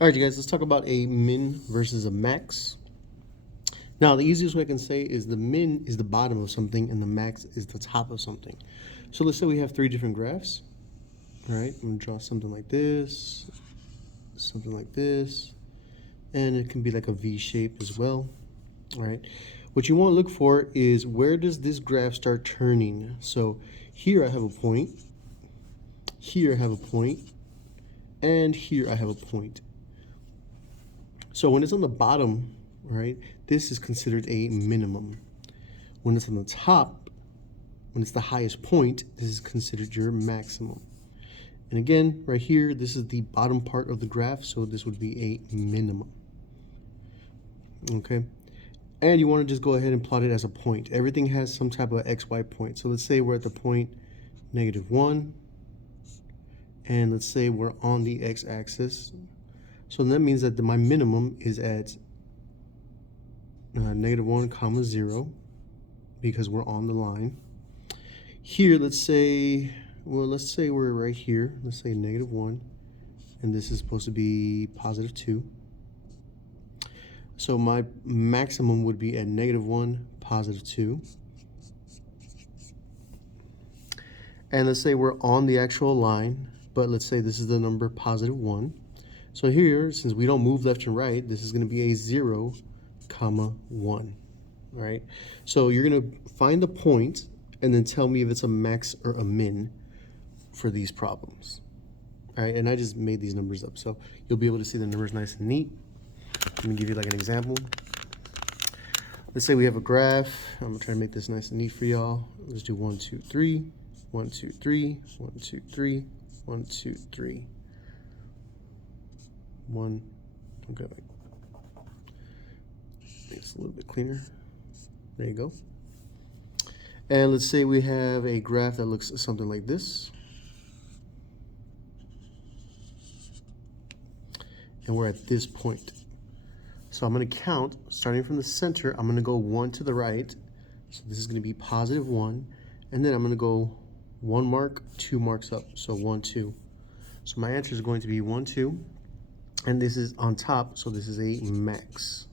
All right, you guys, let's talk about a min versus a max. Now, the easiest way I can say is the min is the bottom of something and the max is the top of something. So let's say we have three different graphs. All right, I'm gonna draw something like this, and it can be like a V shape as well. All right, what you want to look for is where does this graph start turning? So here I have a point, here I have a point, and here I have a point. So when it's on the bottom, right, this is considered a minimum. When it's on the top, when it's the highest point, this is considered your maximum. And again, right here, this is the bottom part of the graph, so this would be a minimum. Okay, and you want to just go ahead and plot it as a point. Everything has some type of XY point. So let's say we're at the point -1, and let's say we're on the x-axis. So that means that my minimum is at -1, comma 0, because we're on the line. Here, let's say we're right here. Let's say -1, and this is supposed to be +2. So my maximum would be at -1, +2. And let's say we're on the actual line, but let's say this is the number +1. So here, since we don't move left and right, this is going to be a 0, comma 1, right? So you're going to find the point and then tell me if it's a max or a min for these problems. All right, and I just made these numbers up, so you'll be able to see the numbers nice and neat. Let me give you like an example. Let's say we have a graph. I'm gonna try to make this nice and neat for y'all. Let's do 1, 2, 3, 1, 2, 3, 1, 2, 3, 1, 2, 3. 1. Okay, make this a little bit cleaner. There you go. And let's say we have a graph that looks something like this. And we're at this point. So I'm going to count, starting from the center, I'm going to go 1 to the right. So this is going to be +1. And then I'm going to go 1 mark, 2 marks up. So 1, 2. So my answer is going to be 1, 2. And this is on top, so this is a max.